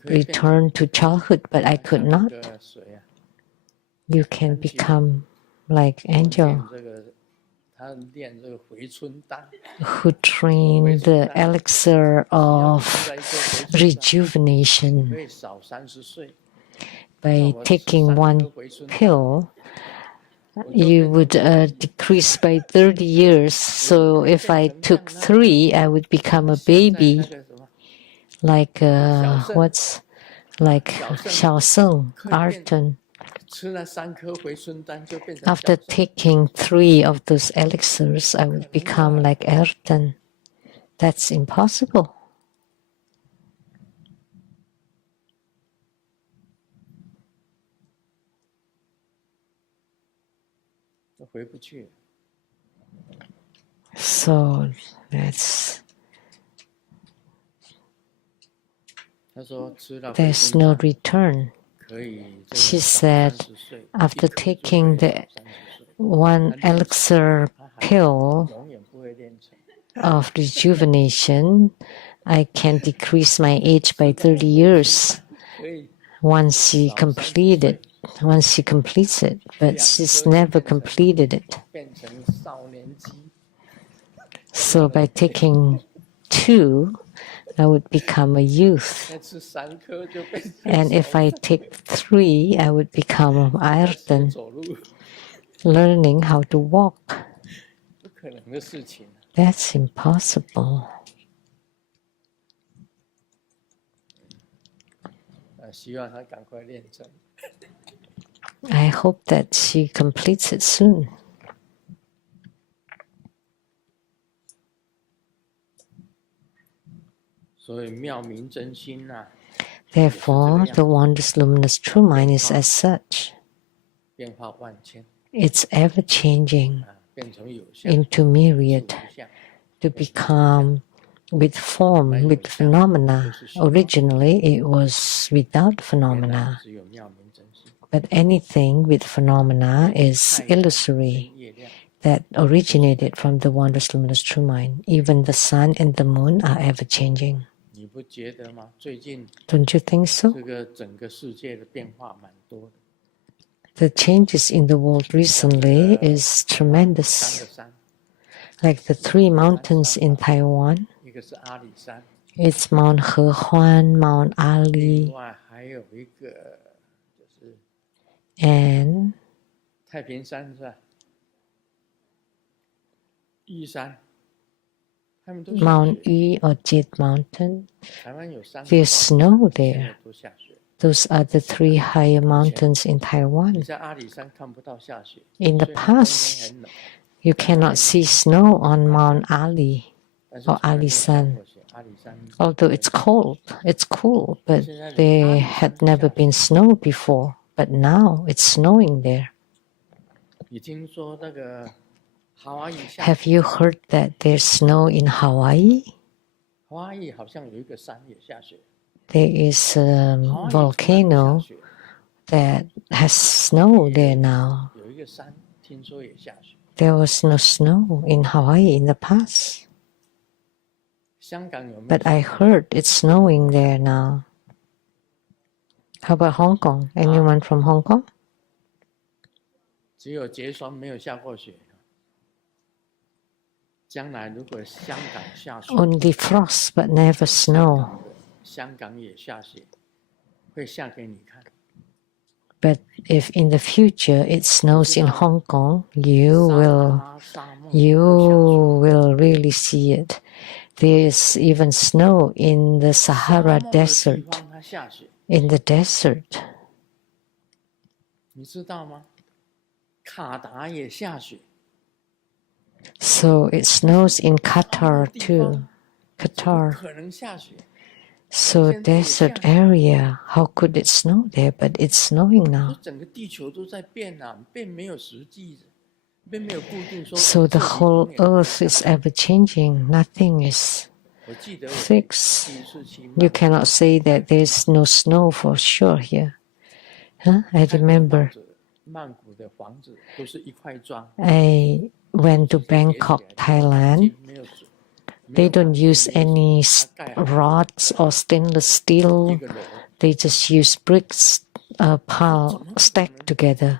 return to childhood, but I could not. You can become like angel who train the elixir of rejuvenation. By taking one pill, you would decrease by 30 years. So if I took 3, I would become a baby, like what's like Xiao Seng, Arton. After taking 3 of those elixirs, I would become like Arton. That's impossible. So there's no return. She said, after taking the one elixir pill of rejuvenation, I can decrease my age by 30 years once she completes it, but she's never completed it. So by taking 2, I would become a youth. And if I take 3, I would become an Ayrton, learning how to walk. That's impossible. I hope that she completes it soon. Therefore, the wondrous luminous true mind is as such. It's ever changing into myriad to become with form, with phenomena. Originally, it was without phenomena. But anything with phenomena is illusory, that originated from the wondrous luminous true mind. Even the sun and the moon are ever changing. Don't you think so? The changes in the world recently is tremendous. Like the 3 mountains in Taiwan. It's Mount Hehuan, Mount Ali, and Mount Yu or Jade Mountain. There's snow there. Those are the 3 higher mountains in Taiwan. In the past, you cannot see snow on Mount Ali or Alisan. Although it's cold, it's cool, but there had never been snow before. But now it's snowing there. Have you heard that there's snow in Hawaii? There is a volcano that has snow there now. There was no snow in Hawaii in the past. But I heard it's snowing there now. How about Hong Kong? Anyone from Hong Kong? 将来如果香港下雪， only frost but never snow. 香港也下雪，会下给你看。 But if in the future it snows in Hong Kong, you 沙漠 will really see it. There's even snow in the Sahara 沙漠的地 Desert. 方它下雪， In the desert. 你知道吗？卡达也下雪， So it snows in Qatar 地 too. 方 Qatar. 可能下雪。 So desert area, how could it snow there? But it's snowing 说 now. 整个地球都在变啊，并没有实际的，并没有固定说。 So the 这里 whole 永远都会 earth 下 is 雪。 ever changing. Nothing is 我记得我 fixed. 第一次去 You cannot say that there's no snow for sure here. Huh? I 泰国 remember 曼谷的房子都是一块砖， I went to 直接叠起来 Bangkok, 的， Thailand. 没有水，没 They 有 don't 钢筋 use 没有 any 水，它盖好 rods or stainless 一 steel. 个楼， They just use bricks stacked together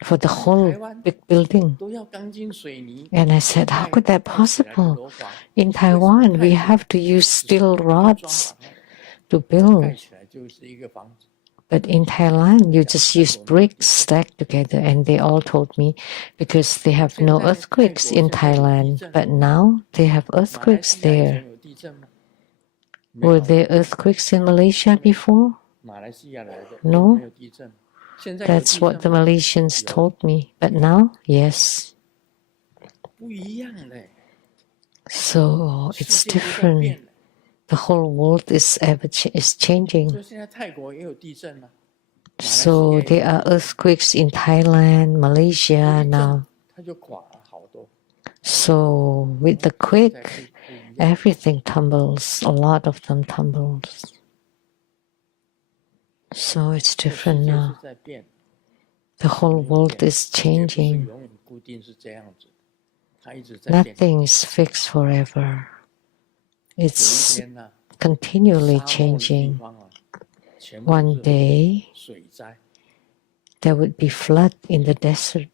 for the whole big building. 都要钢筋水泥。 And I said, how could that 盖起来的 possible? 楼房 In Taiwan, we have to use 只是 steel 一块砖 rods 把它 to 盖 build. 起来就是一个房子。 But in Thailand, you just use bricks stacked together. And they all told me because they have no earthquakes in Thailand. But now they have 马来 earthquakes 西亚以 there. 前有地震吗？没 Were 有， there earthquakes in Malaysia before? 马来西亚来的 No 没有地震。现在有 That's 地 what the 震吗？ Malaysians told me. But now, yes. 不一样的， So 世 it's 界都在 different. 变了。 The whole world is is 所 changing. 以现在泰国也有地震了， So 马来西 there 亚 are earthquakes in Thailand, 有 Malaysia 地震 now. 它就垮了好多。 So with the 现在 quake, 不一样， everything tumbles. A lot of them tumbles. So it's 这世 different 界是 now. 在变， The whole 没有 world 变， is 也不是 changing. 永远固定是这样子，它一直在变。 Nothing is fixed forever. 有一 It's 天呢， continually 沙漠的地 changing. 方啊，全部都 One 是 day 水灾。 there would be flood in the desert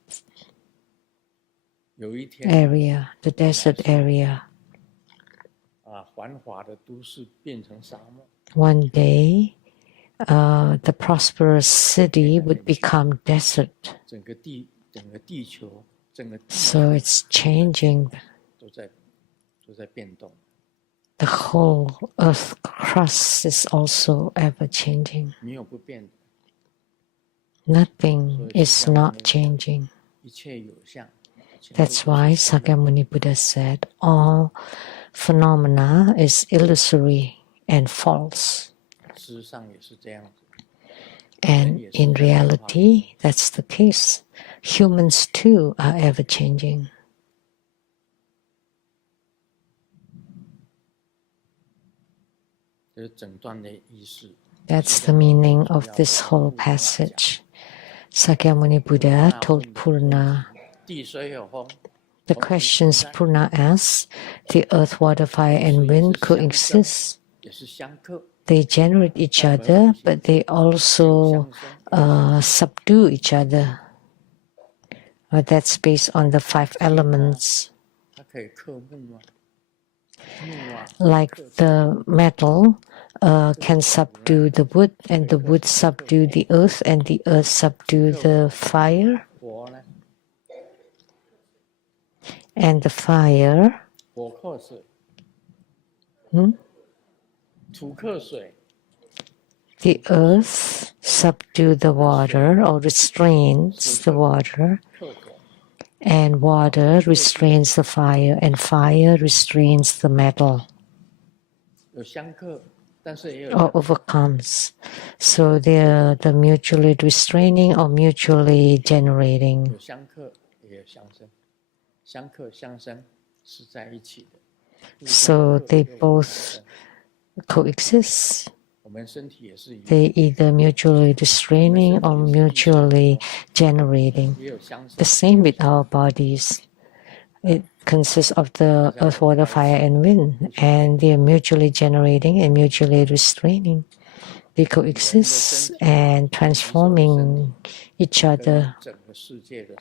有一天 area, the desert area. 啊，繁华的都市变成沙漠， One day, the prosperous city would become desert. 整个地球，整个地 So it's changing. 都在变动。 The whole earth crust is also ever changing. 没有不变的， Nothing is not changing. 一切有相。 That's why Sakyamuni Buddha said all phenomena is illusory and false. 事实上也是这样子。 And in reality, that's the case. Humans too are ever changing. 这是整段的意思。 That's the meaning of this whole passage. Sakyamuni Buddha told Purna. 地水有风， The questions Purna asked, the earth, water, fire, and wind coexist. 也是相克。 They generate each other, but they also subdue each other. That's based on the 5 elements. 它可以克木吗？木啊， Like the metal can subdue the wood, and the wood subdue the earth, and the earth subdue the fire, 火呢？ and the fire 火克水， hmm? 土克水， The earth subdue the water or restrains the water, 克火， and water restrains the fire, and fire restrains the metal 有相克，但是也有 or overcomes. So they're the mutually restraining or mutually generating. 有相克，也有相生，相克相生是在一起的。 So they 互相克又互相 both 生 coexist. 我们身体也是一样， They either mutually restraining or mutually generating. 也有相生 The。same with our bodies. It consists of the earth, water, fire, and wind, and they are mutually generating and mutually restraining. They coexist and transforming each 跟 other. 整个世界的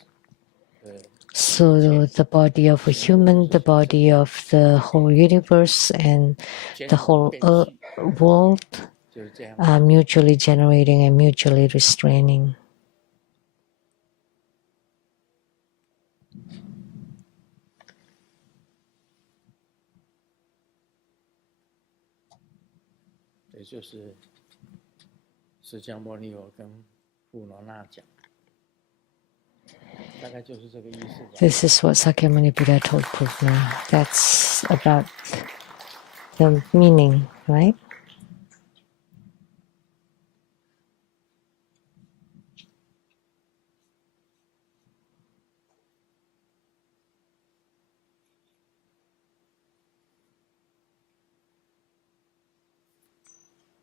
So the body of a human, the body of the whole universe, and the whole world 就是这样。 are mutually generating and mutually restraining. 这就是释迦牟尼佛跟富罗那讲，大概就是这个意思吧。 This is what Sakyamuni Buddha told Purna. That's about the meaning, right?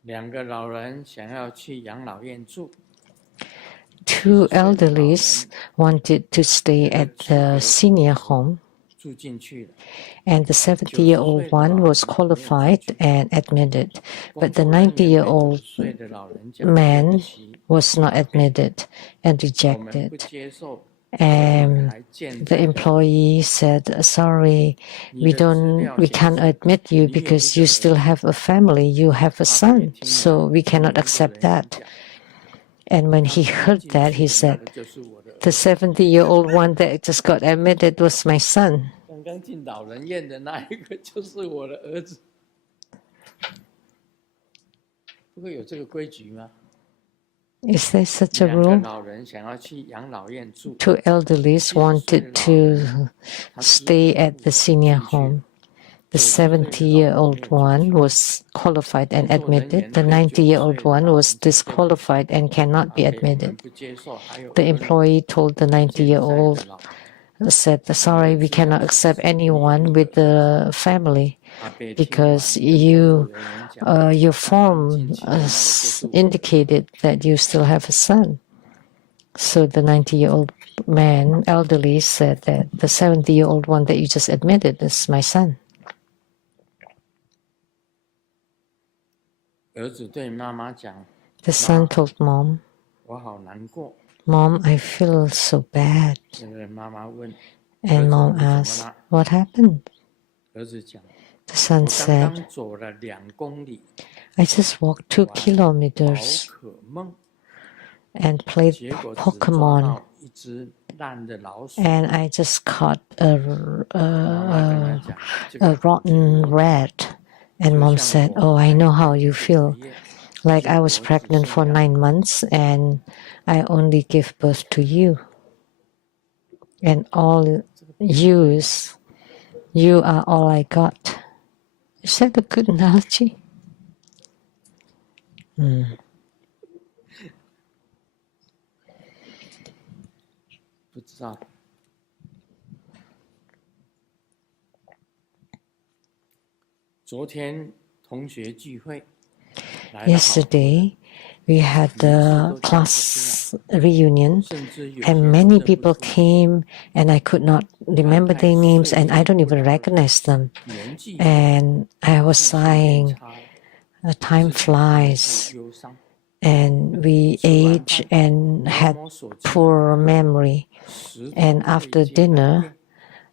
两个老人想要去养老院住。 Two elderlies wanted to stay at the senior home, 住进去了， and the 70-year-old one was qualified and admitted, but the 90-year-old 岁的老人讲对不 man 起， was not admitted and 我们不 rejected. 接受。 And 来见 the employee said, "Sorry, we can't admit you because you still have a family, you have a son, so we cannot accept that." And when he heard that, he said, "The 70-year-old one that just got admitted was my son." 刚刚进老人院的那一个就是我的儿子。不会有这个规矩吗？ Is there such a 两个 rule? 老人想要去养老院住， Two elderlies wanted to stay at the senior home. The 70-year-old one was qualified and admitted. The 90-year-old one was disqualified and cannot be 我们 admitted. 不接受。还有 The employee told the 90-year-old, said, "Sorry, we cannot accept anyone with the family because your form indicated that you still have a son." So the 90-year-old man, elderly, said that the 70-year-old one that you just admitted is my son. 儿子对妈妈讲 The son told mom, 我好难过。 "Mom, I feel so bad." 那个妈妈问， And mom asked, "What happened?" 儿子讲， The son 我刚 said, 刚走了2公里， "I just walked 2宝 kilometers 可梦， and played 结果只抓 Pokemon, 到一只烂的老鼠。 and I just caught a 妈妈跟他讲，这 a 个 rotten rat." And mom said, "Oh, I know how you feel. Like I was pregnant for 9 months and I only gave birth to you. And all you are all I got." Is that a good analogy? 不知道。昨天同学聚会，来了好多人， Yesterday, we had the class reunion 甚至有些 and 不 many 认不 people 出来 came and I could not remember their names and I don't even recognize them. 年纪 And I was 时间 sighing, 差了， time 自己 flies, 忧伤。 and we age and 摸 had 摸手机， poor memory. 10 And 通 after 未接来 dinner, 电，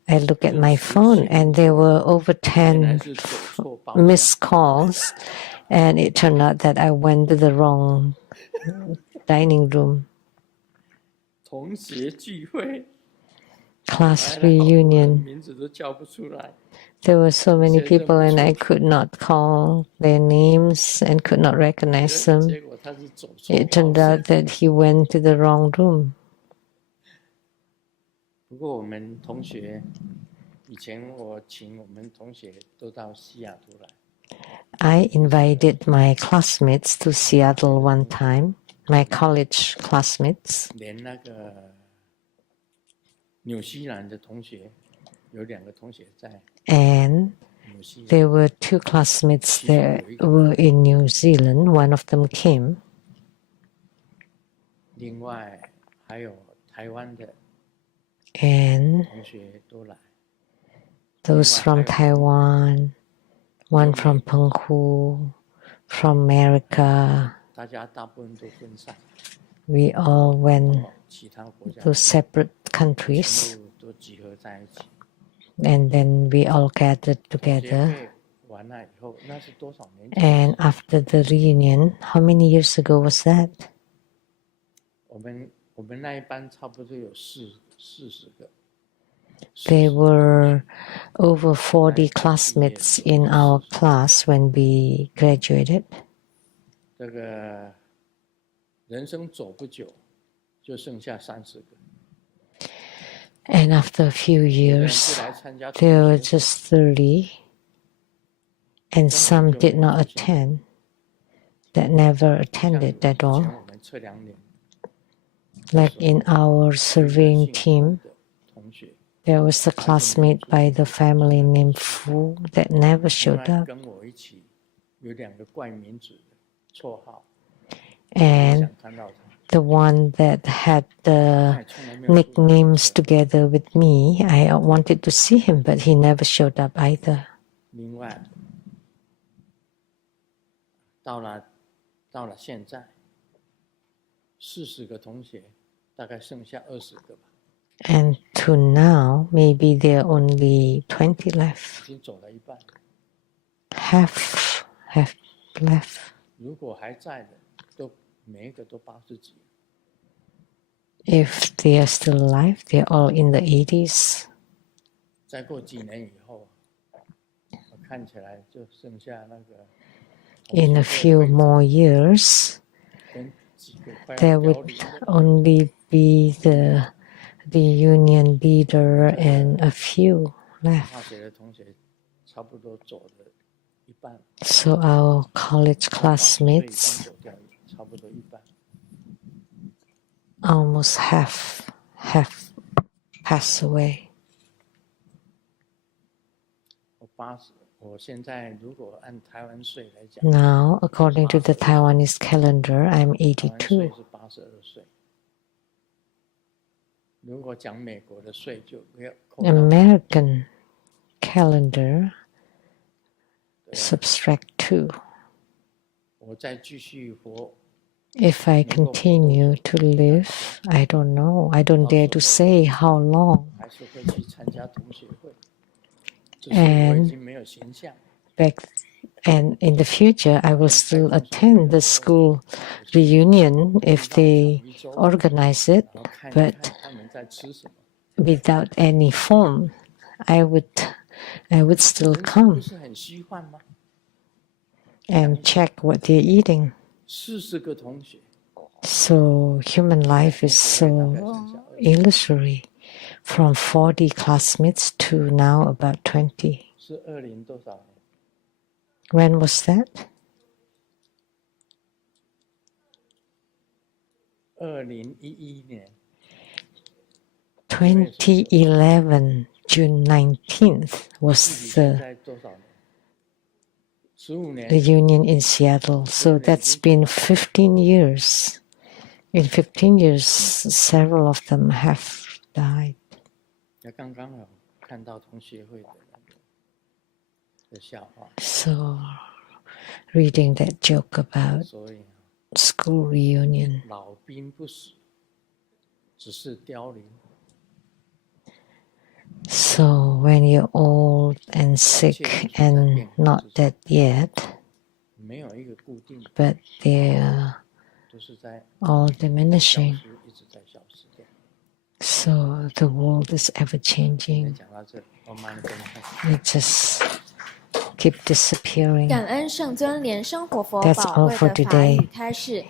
I look at my phone and there were over 原来 10是走错包厢。 missed calls, and it turned out that I went to the wrong dining room. 同学聚会， Class 来了好多人 reunion. 名字都叫不出来。 There were so many people and I could not call their names and could not recognize them. 结果他是走错 It 包 turned 厢。 out that he went to the wrong room. 不过我们同学，以前我请我们同学都到西雅图来， I invited my classmates to Seattle one time, my college classmates, 连那个纽西兰的同学，有2个同学在 and 纽西兰， there were 2 classmates that were in New Zealand. One of them came, 另外还有台湾的 and 同学都来， those from Taiwan, one from Penghu, from America. 大家大部分都分散， We all went 其他国家 to separate countries. 全部都集在一起。 And then we all gathered 结 together. 会完了以后，那是多少年前？ And after the reunion, how many years ago was that? 我们那一班差不多有40个。 There were over 40 classmates in our class when we graduated. 这个人生走不久，就剩下30个。 And after a few 有的人 years, 就来参加同 there were 学会， just 30, and some did not attend, that never 像 attended at 以前 all. 我们测量年 Like in our surveying 姓 team, 傅的同学， there was a classmate by the family named Fu that never 另 showed 外 up. 跟我一起有2个怪名字的绰号，我 And 想看到他， the one that had 他 the 也从来没有出来 nicknames together with me, I wanted to see him, but he never showed up either. 另外，到了现在，40个同学，大概剩下20个吧， And to now, maybe there are only 20 left. 已经走了一半。 Half have left. 如果还在的，都每一个都80几。 If they are still alive, they're all in the 80s. 再过几年以后，我看起来就剩下那个 In a few more years, 跟几个快要 there 凋 would 零的 only be the union leader and a few 大 left. 学的同学，差不多走了一半。 So our college 80岁已经 classmates, 走掉，差不多一半。 almost half have passed away. 我现在如果按台湾岁来讲， Now, according to the Taiwanese calendar, I'm 台湾岁 82. 是82岁。如果讲美国的税，就要扣到 American calendar, subtract 2. 我再继续活， If I continue to live, I don't know. I don't dare to say how long. 还是会去参加同学会。只是我已经没有形象。 And in the future, I will still attend the school reunion if they organize it, 然后看一 but 看他们在吃什么。 without any form. I would still 人生不 come 是很虚幻吗？ and check what they're eating. 40个同学， So human life is so illusory. From 40 classmates to now about 20. 是20多少年？ When was that? 2011年。 2011, June 19th 距 was 离现 the 在多少年？15年。 reunion in Seattle. So that's been 15 years. In 15 years, several of them have died. 那刚刚好看到同学会的那个的笑话， So reading that joke about 所以 school reunion. 老兵不死，只是凋零。 So when you're old and sick and not dead yet, 没有一个固定的， but they're 都是在 all 消 diminishing. 失，一直在消失掉。 So the world is ever 再 changing. 讲到这里，我慢慢跟你看。 It just keep disappearing. 感恩圣尊莲生活佛 That's 宝 all 贵 for 的法 today. 语开示。